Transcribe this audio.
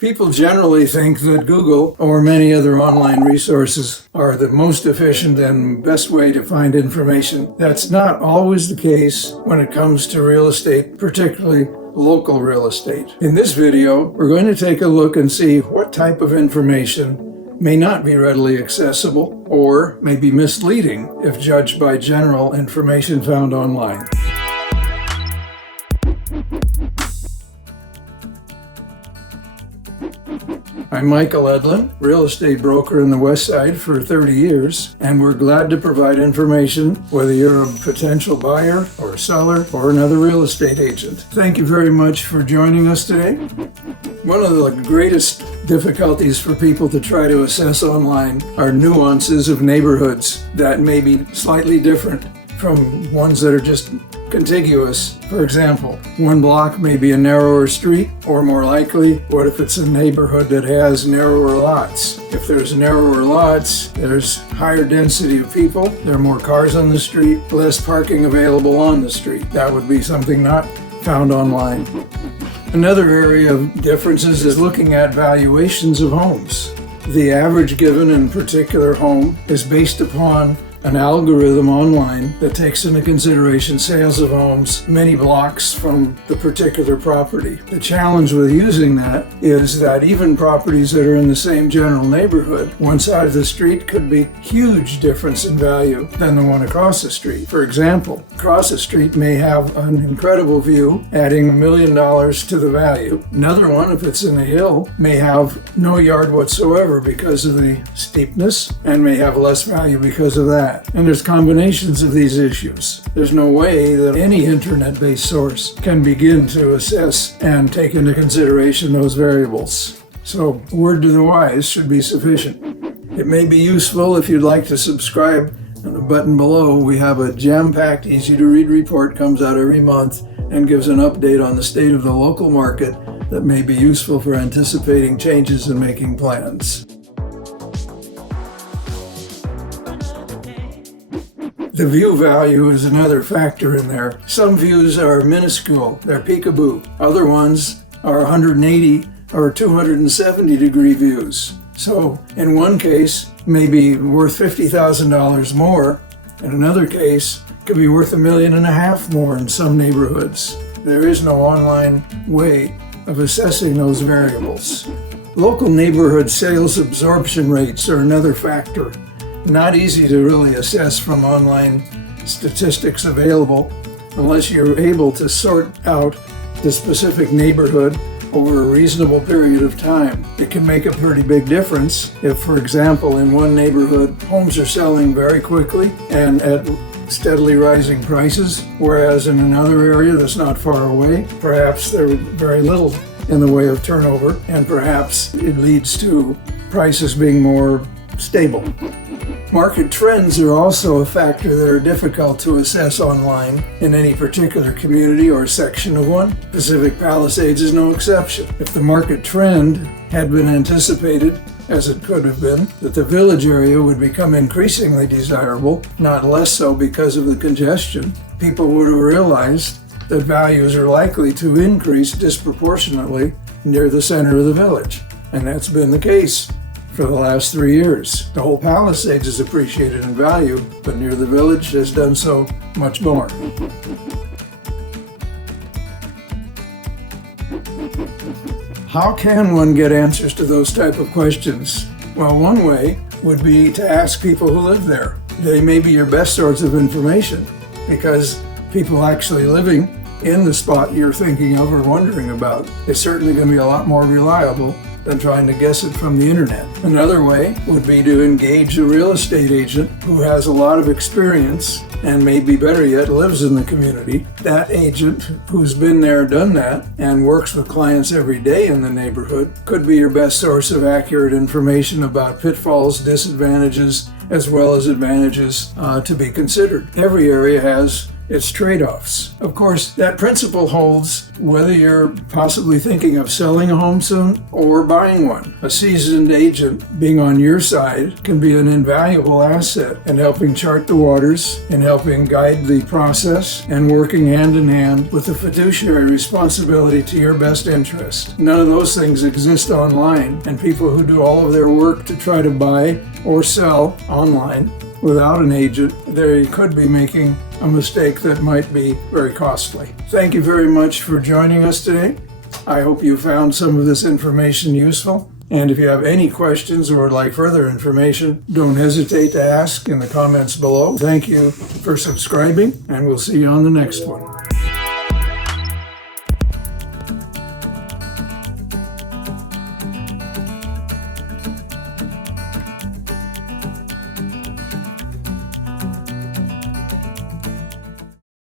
People generally think that Google or many other online resources are the most efficient and best way to find information. That's not always the case when it comes to real estate, particularly local real estate. In this video, we're going to take a look and see what type of information may not be readily accessible or may be misleading if judged by general information found online. I'm Michael Edlen, real estate broker in the West Side for 30 years, and we're glad to provide information whether you're a potential buyer or seller or another real estate agent. Thank you very much for joining us today. One of the greatest difficulties for people to try to assess online are nuances of neighborhoods that may be slightly different from ones that are just contiguous. For example, one block may be a narrower street, or more likely, what if it's a neighborhood that has narrower lots? If there's narrower lots, there's higher density of people, there are more cars on the street, less parking available on the street. That would be something not found online. Another area of differences is looking at valuations of homes. The average given in a particular home is based upon an algorithm online that takes into consideration sales of homes many blocks from the particular property. The challenge with using that is that even properties that are in the same general neighborhood, one side of the street could be huge difference in value than the one across the street. For example, across the street may have an incredible view, adding $1 million to the value. Another one, if it's in a hill, may have no yard whatsoever because of the steepness and may have less value because of that. And there's combinations of these issues. There's no way that any internet-based source can begin to assess and take into consideration those variables. So, word to the wise should be sufficient. It may be useful if you'd like to subscribe. On the button below, we have a jam-packed, easy-to-read report comes out every month and gives an update on the state of the local market that may be useful for anticipating changes and making plans. The view value is another factor in there. Some views are minuscule, they're peekaboo. Other ones are 180 or 270 degree views. So in one case, maybe worth $50,000 more. In another case, could be worth $1.5 million more in some neighborhoods. There is no online way of assessing those variables. Local neighborhood sales absorption rates are another factor. Not easy to really assess from online statistics available unless you're able to sort out the specific neighborhood over a reasonable period of time. It can make a pretty big difference if, for example, in one neighborhood, homes are selling very quickly and at steadily rising prices, whereas in another area that's not far away, perhaps there's very little in the way of turnover, and perhaps it leads to prices being more stable. Market trends are also a factor that are difficult to assess online in any particular community or section of one. Pacific Palisades is no exception. If the market trend had been anticipated, as it could have been, that the village area would become increasingly desirable, not less so because of the congestion, people would have realized that values are likely to increase disproportionately near the center of the village. And that's been the case for the last 3 years. The whole Palisades is appreciated in value, but near the village has done so much more. How can one get answers to those type of questions? Well, one way would be to ask people who live there. They may be your best source of information because people actually living in the spot you're thinking of or wondering about is certainly going to be a lot more reliable than trying to guess it from the internet. Another way would be to engage a real estate agent who has a lot of experience and maybe better yet lives in the community. That agent who's been there, done that, and works with clients every day in the neighborhood could be your best source of accurate information about pitfalls, disadvantages, as well as advantages to be considered. Every area has It's trade-offs. Of course, that principle holds whether you're possibly thinking of selling a home soon or buying one. A seasoned agent being on your side can be an invaluable asset in helping chart the waters, in helping guide the process, and working hand in hand with the fiduciary responsibility to your best interest. None of those things exist online, and people who do all of their work to try to buy or sell online without an agent, they could be making a mistake that might be very costly. Thank you very much for joining us today. I hope you found some of this information useful. And if you have any questions or would like further information, don't hesitate to ask in the comments below. Thank you for subscribing, and we'll see you on the next one.